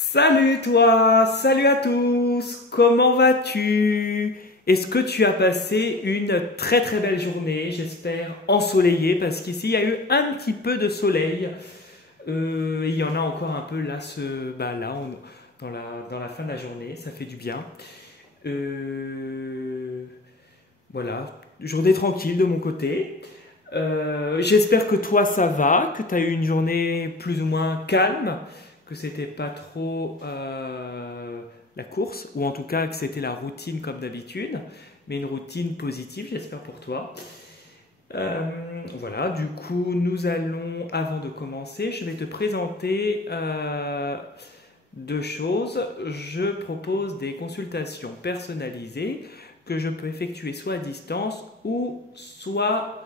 Salut toi, salut à tous, comment vas-tu? Est-ce que tu as passé une très très belle journée, j'espère ensoleillée, parce qu'ici il y a eu un petit peu de soleil. Et il y en a encore un peu là, dans la fin de la journée, ça fait du bien. Euh, voilà, journée tranquille de mon côté. J'espère que toi ça va, que tu as eu une journée plus ou moins calme, que c'était pas trop la course, ou en tout cas que c'était la routine comme d'habitude, mais une routine positive, j'espère pour toi. Voilà, du coup, nous allons, avant de commencer, je vais te présenter deux choses. Je propose des consultations personnalisées que je peux effectuer soit à distance ou soit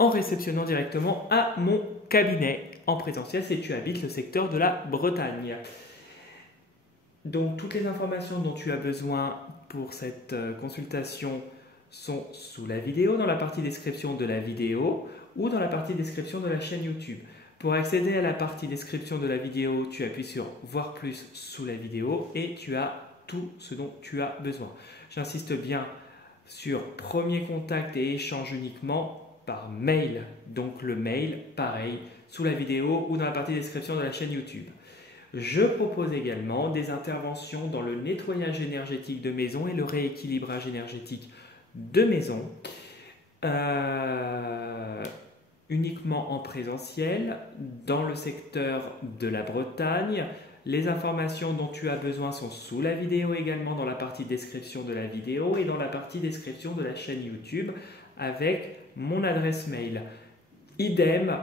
en réceptionnant directement à mon cabinet en présentiel si tu habites le secteur de la Bretagne. Donc toutes les informations dont tu as besoin pour cette consultation sont sous la vidéo, dans la partie description de la vidéo ou dans la partie description de la chaîne YouTube. Pour accéder à la partie description de la vidéo, tu appuies sur voir plus sous la vidéo et tu as tout ce dont tu as besoin. J'insiste bien sur premier contact et échange uniquement par mail. Donc le mail, pareil, sous la vidéo ou dans la partie description de la chaîne YouTube. Je propose également des interventions dans le nettoyage énergétique de maison et le rééquilibrage énergétique de maison, uniquement en présentiel, dans le secteur de la Bretagne. Les informations dont tu as besoin sont sous la vidéo également, dans la partie description de la vidéo et dans la partie description de la chaîne YouTube avec mon adresse mail. Idem,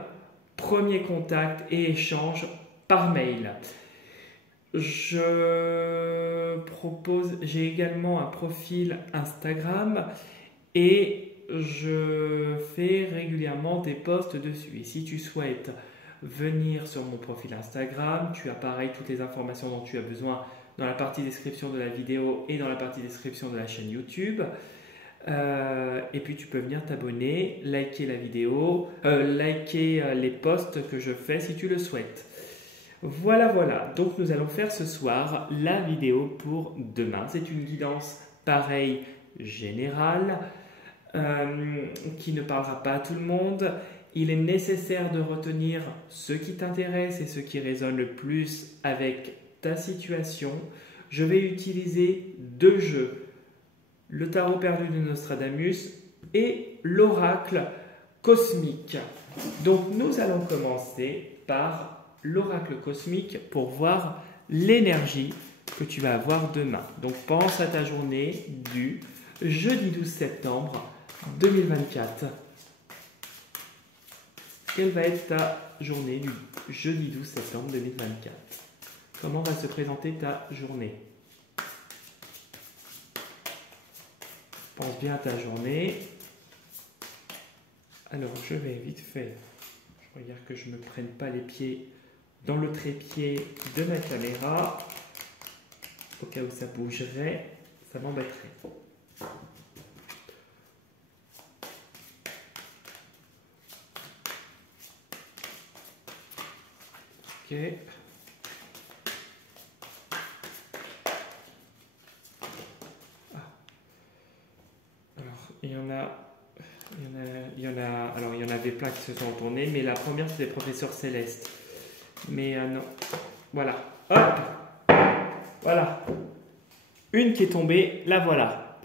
premier contact et échange par mail. J'ai également un profil Instagram et je fais régulièrement des posts dessus. Et si tu souhaites venir sur mon profil Instagram, tu as pareil toutes les informations dont tu as besoin dans la partie description de la vidéo et dans la partie description de la chaîne YouTube. Et puis tu peux venir t'abonner, liker la vidéo, liker les posts que je fais si tu le souhaites. Voilà. Donc nous allons faire ce soir la vidéo pour demain. C'est une guidance pareille générale qui ne parlera pas à tout le monde. Il est nécessaire de retenir ce qui t'intéresse et ce qui résonne le plus avec ta situation. Je vais utiliser deux jeux, le tarot perdu de Nostradamus et l'oracle cosmique. Donc nous allons commencer par l'oracle cosmique pour voir l'énergie que tu vas avoir demain. Donc pense à ta journée du jeudi 12 septembre 2024. Quelle va être ta journée du jeudi 12 septembre 2024? Comment va se présenter ta journée? Pense bien à ta journée. Alors, je vais vite fait. Je regarde que je ne me prenne pas les pieds dans le trépied de ma caméra. Au cas où ça bougerait, ça m'embêterait. Ok. Alors, il y en avait plein qui se sont retournés, mais la première c'était Professeur Céleste. Mais non, voilà, hop, voilà, une qui est tombée, la voilà.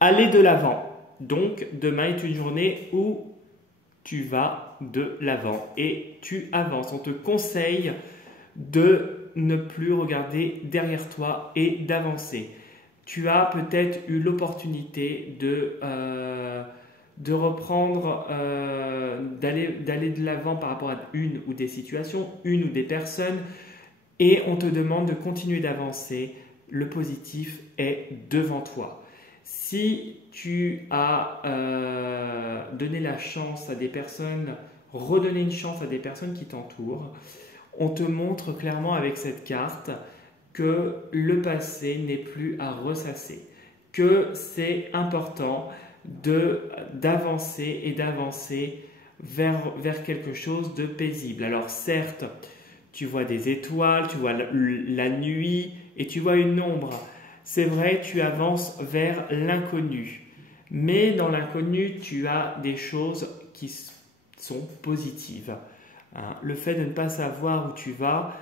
Aller de l'avant. Donc demain est une journée où tu vas de l'avant et tu avances. On te conseille de ne plus regarder derrière toi et d'avancer. Tu as peut-être eu l'opportunité de reprendre, d'aller de l'avant par rapport à une ou des situations, une ou des personnes, et on te demande de continuer d'avancer. Le positif est devant toi. Si tu as donné la chance à des personnes, redonné une chance à des personnes qui t'entourent, on te montre clairement avec cette carte que le passé n'est plus à ressasser, que c'est important d'avancer et d'avancer vers quelque chose de paisible. Alors certes, tu vois des étoiles, tu vois la nuit et tu vois une ombre. C'est vrai, tu avances vers l'inconnu. Mais dans l'inconnu, tu as des choses qui sont positives. Hein. Le fait de ne pas savoir où tu vas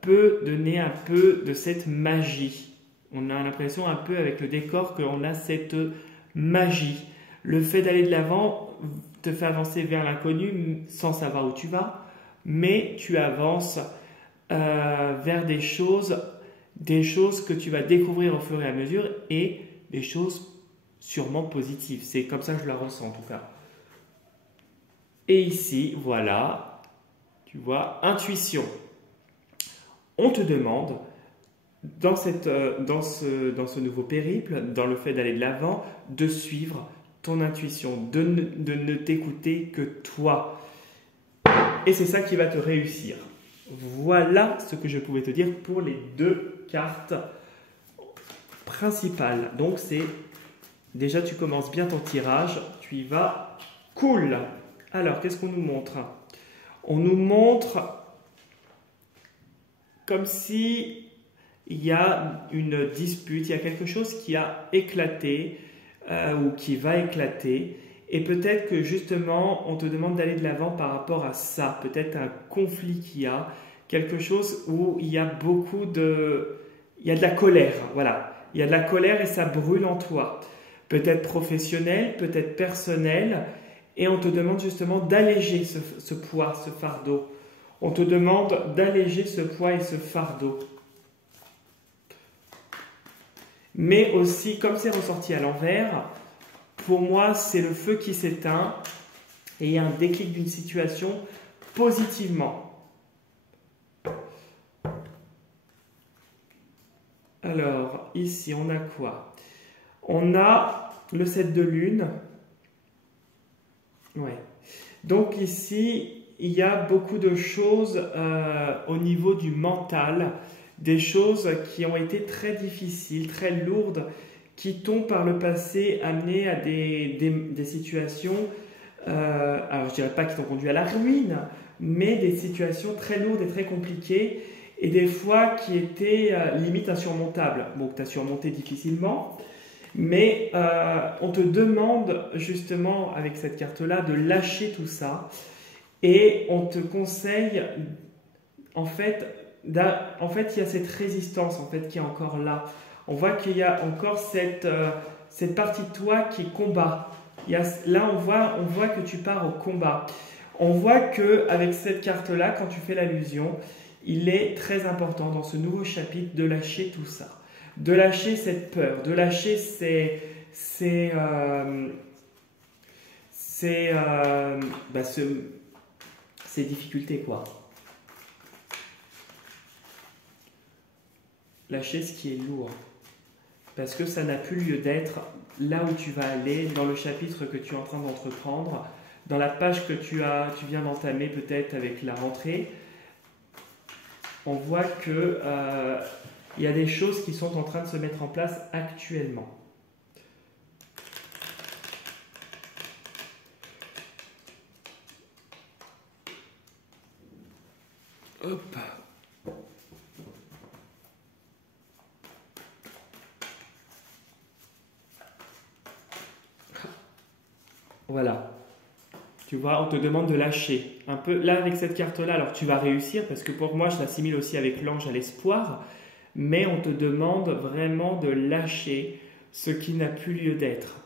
peut donner un peu de cette magie. On a l'impression un peu avec le décor qu'on a cette magie. Le fait d'aller de l'avant te fait avancer vers l'inconnu sans savoir où tu vas, mais tu avances vers des choses que tu vas découvrir au fur et à mesure et des choses sûrement positives. C'est comme ça que je la ressens en tout cas. Et ici, voilà, tu vois, intuition. On te demande, dans ce nouveau périple, dans le fait d'aller de l'avant, de suivre ton intuition, de ne t'écouter que toi. Et c'est ça qui va te réussir. Voilà ce que je pouvais te dire pour les deux cartes principales. Donc c'est, déjà tu commences bien ton tirage, tu y vas, cool. Alors qu'est-ce qu'on nous montre? On nous montre comme si il y a une dispute, il y a quelque chose qui a éclaté ou qui va éclater. Et peut-être que justement, on te demande d'aller de l'avant par rapport à ça. Peut-être un conflit qu'il y a, quelque chose où il y a il y a de la colère, voilà. Il y a de la colère et ça brûle en toi. Peut-être professionnel, peut-être personnel. Et on te demande justement d'alléger ce poids, ce fardeau. On te demande d'alléger ce poids et ce fardeau. Mais aussi, comme c'est ressorti à l'envers, pour moi, c'est le feu qui s'éteint et il y a un déclic d'une situation positivement. Alors, ici, on a quoi? On a le 7 de lune. Ouais. Donc ici, il y a beaucoup de choses au niveau du mental, des choses qui ont été très difficiles, très lourdes, qui t'ont par le passé amené à des situations, alors je dirais pas qui t'ont conduit à la ruine, mais des situations très lourdes et très compliquées, et des fois qui étaient limite insurmontables. Bon, que tu as surmonté difficilement, mais on te demande justement avec cette carte-là de lâcher tout ça, et on te conseille, en fait, il y a cette résistance en fait qui est encore là. On voit qu'il y a encore cette partie de toi qui combat. Là, on voit que tu pars au combat. On voit que avec cette carte-là, quand tu fais l'allusion, il est très important dans ce nouveau chapitre de lâcher tout ça, de lâcher cette peur, de lâcher ces difficultés, quoi. Lâcher ce qui est lourd. Parce que ça n'a plus lieu d'être là où tu vas aller, dans le chapitre que tu es en train d'entreprendre, dans la page que tu viens d'entamer peut-être avec la rentrée. On voit que il y a des choses qui sont en train de se mettre en place actuellement. Hop. Voilà. Tu vois, on te demande de lâcher. Un peu, là, avec cette carte-là, alors tu vas réussir, parce que pour moi, je l'assimile aussi avec l'ange à l'espoir, mais on te demande vraiment de lâcher ce qui n'a plus lieu d'être.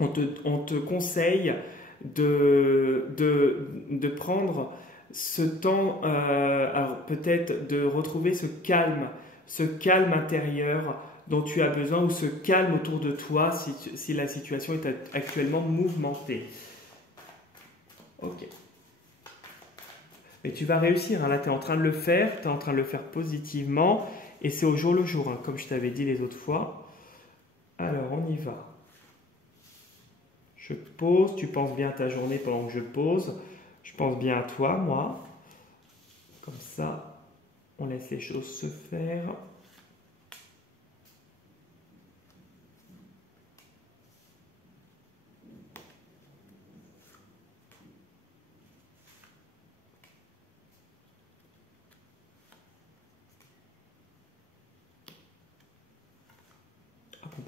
On te conseille de prendre ce temps, alors peut-être de retrouver ce calme intérieur dont tu as besoin, ou ce calme autour de toi si la situation est actuellement mouvementée. Ok. Mais tu vas réussir, hein. Là tu es en train de le faire, tu es en train de le faire positivement, et c'est au jour le jour, hein, comme je t'avais dit les autres fois. Alors on y va. Je pose, tu penses bien à ta journée pendant que je pose. Je pense bien à toi, moi. Comme ça, on laisse les choses se faire.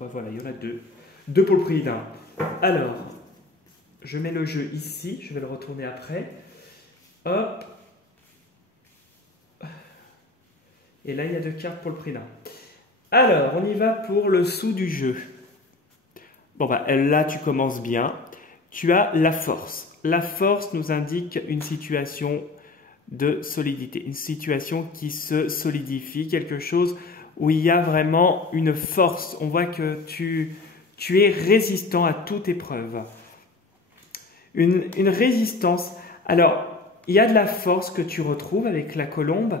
Bah voilà, il y en a deux. Deux pour le prix d'un. Alors, je mets le jeu ici. Je vais le retourner après. Hop. Et là, il y a deux cartes pour le prix d'un. Alors, on y va pour le sou du jeu. Bon, bah là, tu commences bien. Tu as la force. La force nous indique une situation de solidité, une situation qui se solidifie, quelque chose où il y a vraiment une force. On voit que tu es résistant à toute épreuve. Une résistance. Alors, il y a de la force que tu retrouves avec la colombe,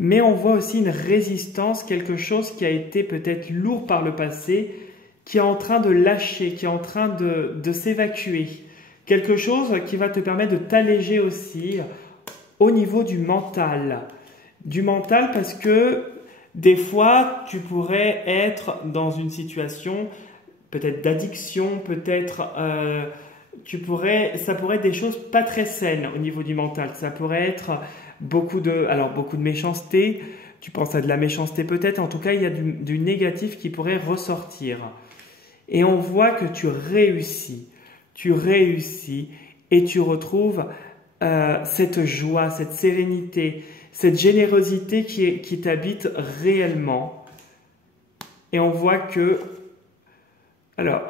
mais on voit aussi une résistance, quelque chose qui a été peut-être lourd par le passé, qui est en train de lâcher, qui est en train de s'évacuer. Quelque chose qui va te permettre de t'alléger aussi au niveau du mental. Du mental parce que des fois, tu pourrais être dans une situation peut-être d'addiction, peut-être ça pourrait être des choses pas très saines au niveau du mental. Ça pourrait être beaucoup de méchanceté. Tu penses à de la méchanceté peut-être. En tout cas, il y a du négatif qui pourrait ressortir. Et on voit que tu réussis et tu retrouves cette joie, cette sérénité, cette générosité qui t'habite réellement. Et on voit que... Alors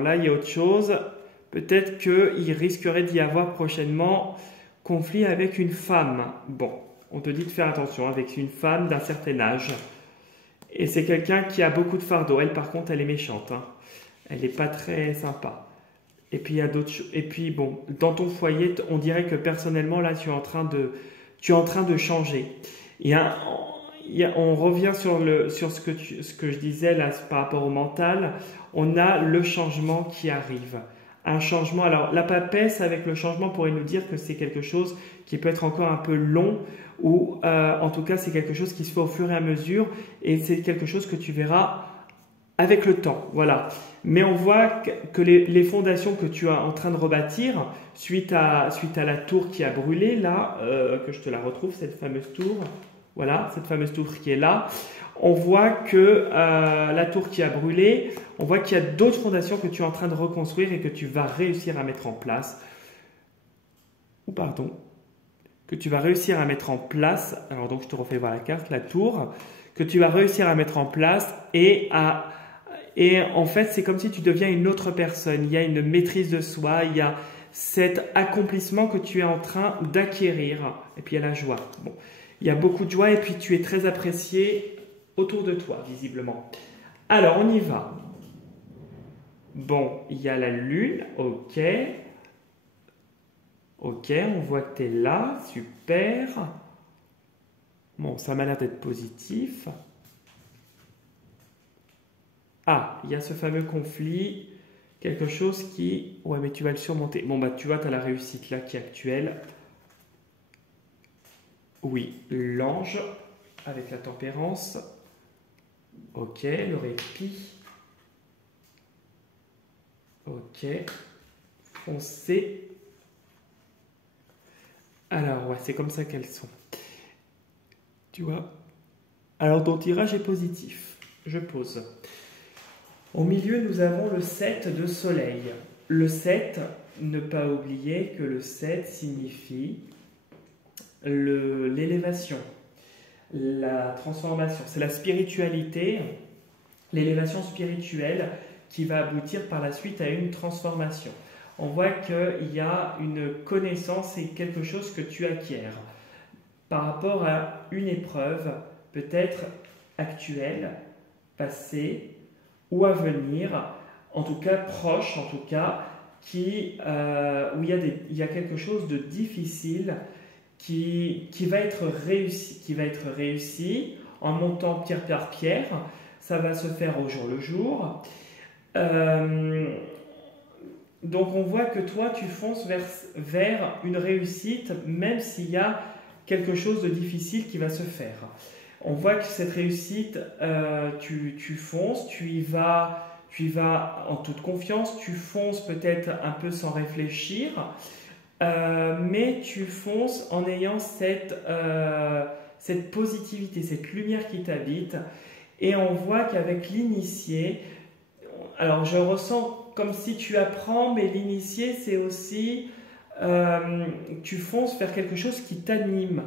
là, il y a autre chose. Peut-être qu'il risquerait d'y avoir prochainement conflit avec une femme. Bon, on te dit de faire attention avec une femme d'un certain âge. Et c'est quelqu'un qui a beaucoup de fardeau. Elle, par contre, elle est méchante. Hein. Elle n'est pas très sympa. Et puis, il y a d'autres choses. Et puis, bon, dans ton foyer, on dirait que personnellement, là, tu es en train de changer. On revient sur ce que je disais là par rapport au mental. On a le changement qui arrive. Un changement. Alors, la papesse avec le changement pourrait nous dire que c'est quelque chose qui peut être encore un peu long ou en tout cas, c'est quelque chose qui se fait au fur et à mesure et c'est quelque chose que tu verras avec le temps. Voilà. Mais on voit que les fondations que tu es en train de rebâtir suite à la tour qui a brûlé, là, que je te la retrouve, cette fameuse tour. Voilà, cette fameuse tour qui est là. On voit que la tour qui a brûlé, on voit qu'il y a d'autres fondations que tu es en train de reconstruire et que tu vas réussir à mettre en place. Que tu vas réussir à mettre en place. Alors donc, je te refais voir la carte, la tour. Que tu vas réussir à mettre en place et en fait, c'est comme si tu deviens une autre personne. Il y a une maîtrise de soi, il y a cet accomplissement que tu es en train d'acquérir. Et puis, il y a la joie. Bon. Il y a beaucoup de joie et puis tu es très apprécié autour de toi, visiblement. Alors, on y va. Bon, il y a la lune, ok. Ok, on voit que tu es là, super. Bon, ça m'a l'air d'être positif. Ah, il y a ce fameux conflit, quelque chose qui... Ouais, mais tu vas le surmonter. Bon, bah tu vois, tu as la réussite là qui est actuelle. Oui, l'ange avec la tempérance. Ok, le répit. Ok, foncé. Alors, ouais, c'est comme ça qu'elles sont. Tu vois? Alors, ton tirage est positif. Je pose. Au milieu, nous avons le 7 de soleil. Le 7, ne pas oublier que le 7 signifie l'élévation, la transformation. C'est la spiritualité, l'élévation spirituelle qui va aboutir par la suite à une transformation. On voit qu'il y a une connaissance et quelque chose que tu acquiers par rapport à une épreuve, peut-être actuelle, passée ou à venir, en tout cas proche, en tout cas, où il y a quelque chose de difficile qui va être réussi en montant pierre par pierre. Ça va se faire au jour le jour. Donc on voit que toi tu fonces vers une réussite même s'il y a quelque chose de difficile qui va se faire. On voit que cette réussite, tu fonces, tu y vas en toute confiance, tu fonces peut-être un peu sans réfléchir, mais tu fonces en ayant cette positivité, cette lumière qui t'habite Et on voit qu'avec l'initié, alors je ressens comme si tu apprends, mais l'initié c'est aussi, tu fonces vers quelque chose qui t'anime.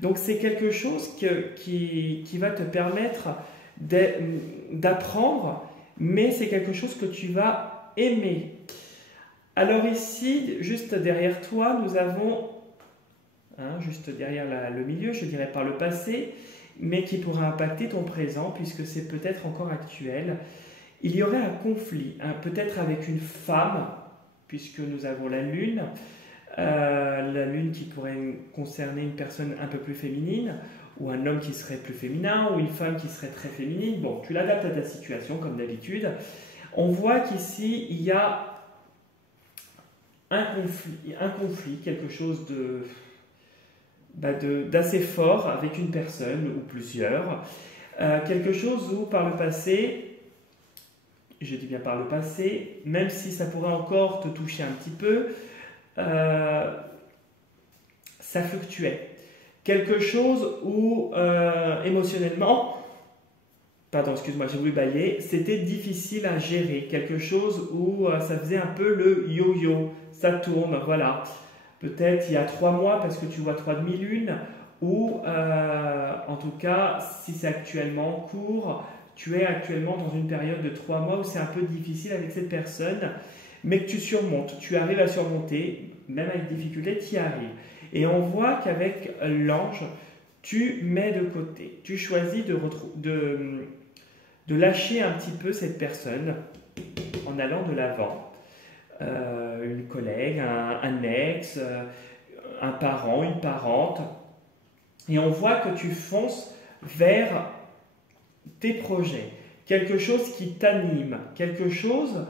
Donc c'est quelque chose qui va te permettre d'apprendre, mais c'est quelque chose que tu vas aimer. Alors ici, juste derrière toi, nous avons, juste derrière le milieu, je dirais par le passé, mais qui pourrait impacter ton présent, puisque c'est peut-être encore actuel. Il y aurait un conflit, peut-être avec une femme, puisque nous avons la lune qui pourrait concerner une personne un peu plus féminine, ou un homme qui serait plus féminin, ou une femme qui serait très féminine. Bon, tu l'adaptes à ta situation, comme d'habitude. On voit qu'ici, il y a un conflit, quelque chose d'assez fort avec une personne ou plusieurs. Quelque chose où par le passé, je dis bien par le passé, même si ça pourrait encore te toucher un petit peu, ça fluctuait. Quelque chose où émotionnellement, pardon, excuse-moi, j'ai voulu bâiller, c'était difficile à gérer. Quelque chose où ça faisait un peu le yo-yo, ça tourne, voilà. Peut-être il y a 3 mois parce que tu vois 3 demi-lunes, ou en tout cas, si c'est actuellement en cours, tu es actuellement dans une période de 3 mois où c'est un peu difficile avec cette personne, mais que tu surmontes, tu arrives à surmonter, même avec difficulté, tu y arrives. Et on voit qu'avec l'ange, tu mets de côté, tu choisis de lâcher un petit peu cette personne en allant de l'avant. Une collègue, un ex, un parent, une parente. Et on voit que tu fonces vers tes projets, quelque chose qui t'anime, quelque chose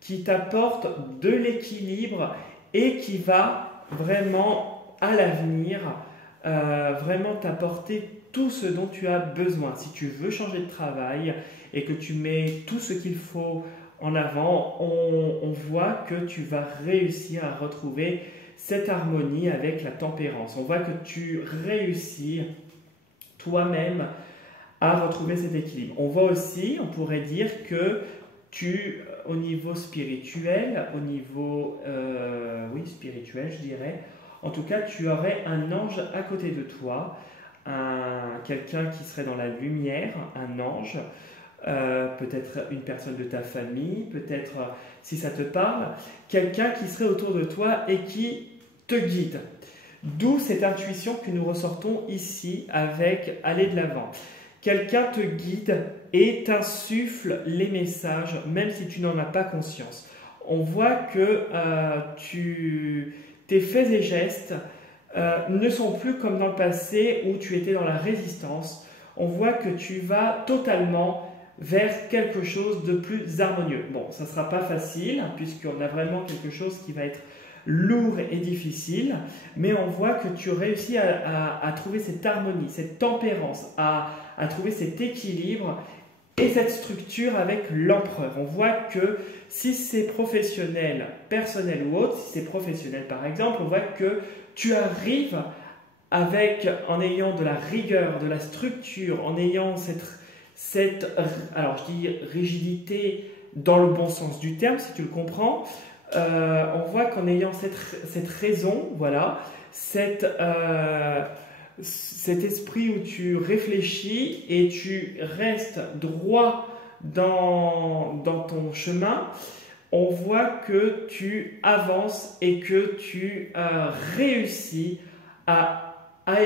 qui t'apporte de l'équilibre et qui va vraiment à l'avenir vraiment t'apporter tout ce dont tu as besoin. Si tu veux changer de travail et que tu mets tout ce qu'il faut en avant, on voit que tu vas réussir à retrouver cette harmonie avec la tempérance. On voit que tu réussis toi-même à retrouver cet équilibre. On voit aussi, on pourrait dire que au niveau spirituel, au niveau spirituel, je dirais, en tout cas, tu aurais un ange à côté de toi, quelqu'un qui serait dans la lumière, un ange, peut-être une personne de ta famille, peut-être, si ça te parle, quelqu'un qui serait autour de toi et qui te guide. D'où cette intuition que nous ressortons ici avec aller de l'avant. Quelqu'un te guide et t'insuffle les messages, même si tu n'en as pas conscience. On voit que tes faits et gestes ne sont plus comme dans le passé où tu étais dans la résistance. On voit que tu vas totalement vers quelque chose de plus harmonieux. Bon, ça ne sera pas facile, puisqu'on a vraiment quelque chose qui va être lourd et difficile, mais on voit que tu réussis à trouver cette harmonie, cette tempérance, à trouver cet équilibre et cette structure avec l'empereur. On voit que si c'est professionnel, personnel ou autre, si c'est professionnel par exemple, on voit que tu arrives en ayant de la rigueur, de la structure, en ayant alors je dis rigidité dans le bon sens du terme, si tu le comprends, on voit qu'en ayant cette raison, voilà, cet esprit où tu réfléchis et tu restes droit dans ton chemin, on voit que tu avances et que tu réussis à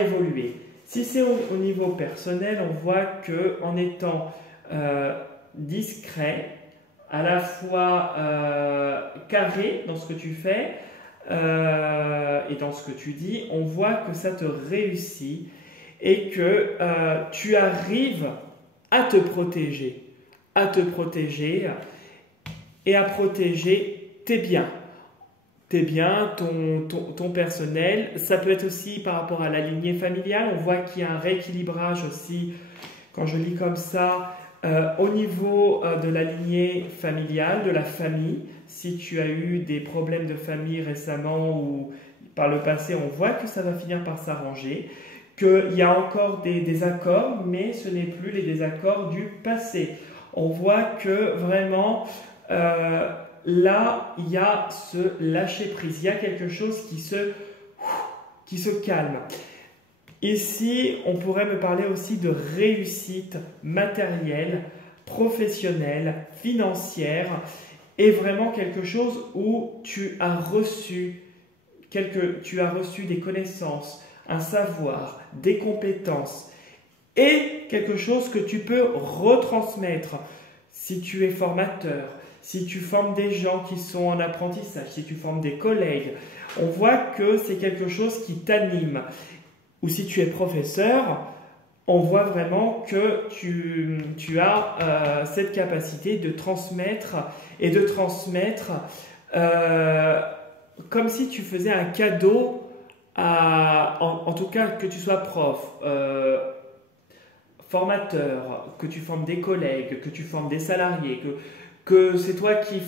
évoluer. Si c'est au niveau personnel, on voit qu'en étant discret, à la fois carré dans ce que tu fais et dans ce que tu dis, on voit que ça te réussit et que tu arrives à te protéger et à protéger tes biens. Tes biens, ton personnel. Ça peut être aussi par rapport à la lignée familiale. On voit qu'il y a un rééquilibrage aussi, quand je lis comme ça, au niveau de la lignée familiale, de la famille. Si tu as eu des problèmes de famille récemment ou par le passé, on voit que ça va finir par s'arranger. qu'il y a encore des désaccords, mais ce n'est plus les désaccords du passé. On voit que vraiment, là, il y a ce lâcher-prise, il y a quelque chose qui se calme. Ici, on pourrait me parler aussi de réussite matérielle, professionnelle, financière, et vraiment quelque chose où tu as reçu des connaissances, un savoir, des compétences, et quelque chose que tu peux retransmettre. Si tu es formateur, si tu formes des gens qui sont en apprentissage, si tu formes des collègues, on voit que c'est quelque chose qui t'anime. Ou si tu es professeur, on voit vraiment que tu as cette capacité de transmettre et de transmettre comme si tu faisais un cadeau en tout cas que tu sois prof, formateur, que tu formes des collègues, que tu formes des salariés, que c'est toi qui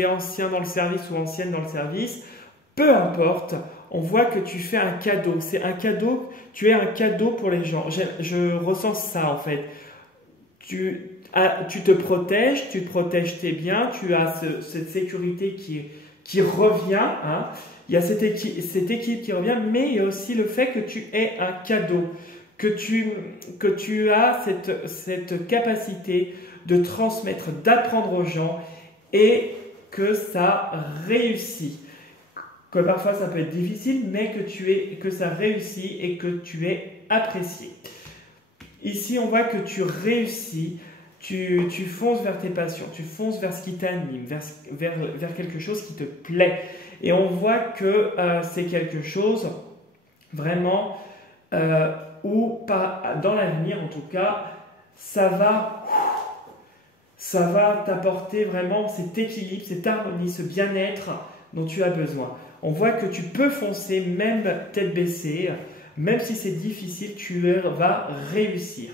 es ancien dans le service ou ancienne dans le service, peu importe, on voit que tu fais un cadeau. C'est un cadeau, tu es un cadeau pour les gens. Je ressens ça en fait. Tu te protèges, tu protèges tes biens, tu as cette sécurité qui revient. Hein. Il y a cette équipe qui revient, mais il y a aussi le fait que tu es un cadeau, que tu as cette capacité de transmettre, d'apprendre aux gens et que ça réussit. Que parfois ça peut être difficile, mais que ça réussit et que tu es apprécié. Ici, on voit que tu réussis, tu fonces vers tes passions, tu fonces vers ce qui t'anime, vers quelque chose qui te plaît. Et on voit que c'est quelque chose vraiment où, dans l'avenir en tout cas, ça va t'apporter vraiment cet équilibre, cette harmonie, ce bien-être dont tu as besoin. On voit que tu peux foncer même tête baissée, même si c'est difficile, tu vas réussir.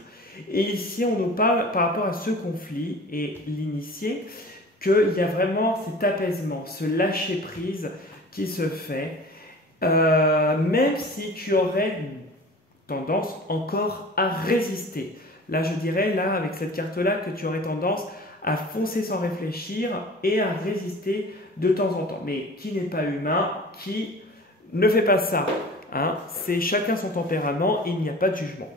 Et ici, on nous parle par rapport à ce conflit et l'initié, qu'il y a vraiment cet apaisement, ce lâcher-prise qui se fait, même si tu aurais tendance encore à résister. Là, je dirais, avec cette carte-là, que tu aurais tendance à foncer sans réfléchir et à résister de temps en temps. Mais qui n'est pas humain, qui ne fait pas ça, hein? C'est chacun son tempérament et il n'y a pas de jugement.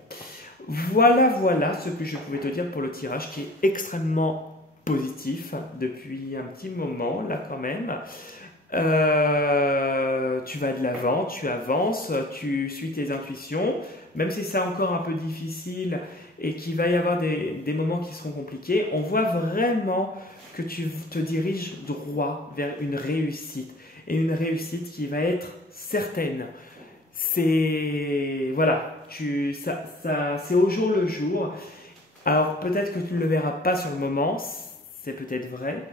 Voilà ce que je pouvais te dire pour le tirage qui est extrêmement positif depuis un petit moment, là quand même. Tu vas de l'avant, tu avances, tu suis tes intuitions, même si c'est encore un peu difficile et qu'il va y avoir des moments qui seront compliqués, on voit vraiment que tu te diriges droit vers une réussite, et une réussite qui va être certaine. C'est c'est au jour le jour. Alors peut-être que tu ne le verras pas sur le moment, c'est peut-être vrai,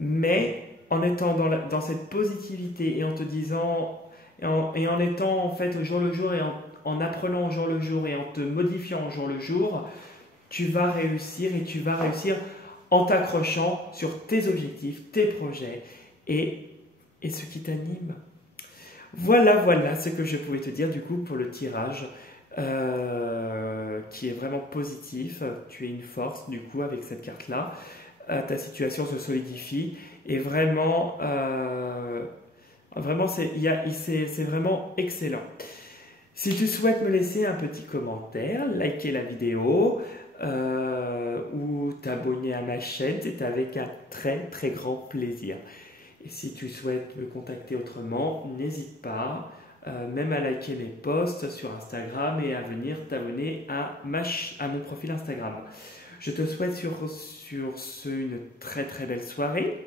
mais en étant dans cette positivité et en te disant, et en étant en fait au jour le jour et en apprenant au jour le jour et en te modifiant au jour le jour, tu vas réussir et tu vas réussir en t'accrochant sur tes objectifs, tes projets et ce qui t'anime. Voilà ce que je pouvais te dire du coup pour le tirage qui est vraiment positif. Tu es une force du coup avec cette carte-là. Ta situation se solidifie et vraiment c'est vraiment excellent. Si tu souhaites me laisser un petit commentaire, liker la vidéo ou t'abonner à ma chaîne, c'est avec un très grand plaisir. Et si tu souhaites me contacter autrement, n'hésite pas, même à liker mes posts sur Instagram et à venir t'abonner à mon profil Instagram. Je te souhaite sur ce une très belle soirée.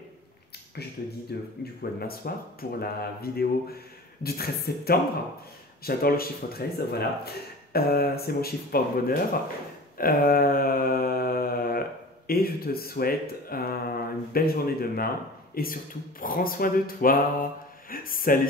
Je te dis du coup à demain soir pour la vidéo du 13 septembre. J'adore le chiffre 13, voilà. C'est mon chiffre porte-bonheur. Et je te souhaite une belle journée demain. Et surtout, prends soin de toi. Salut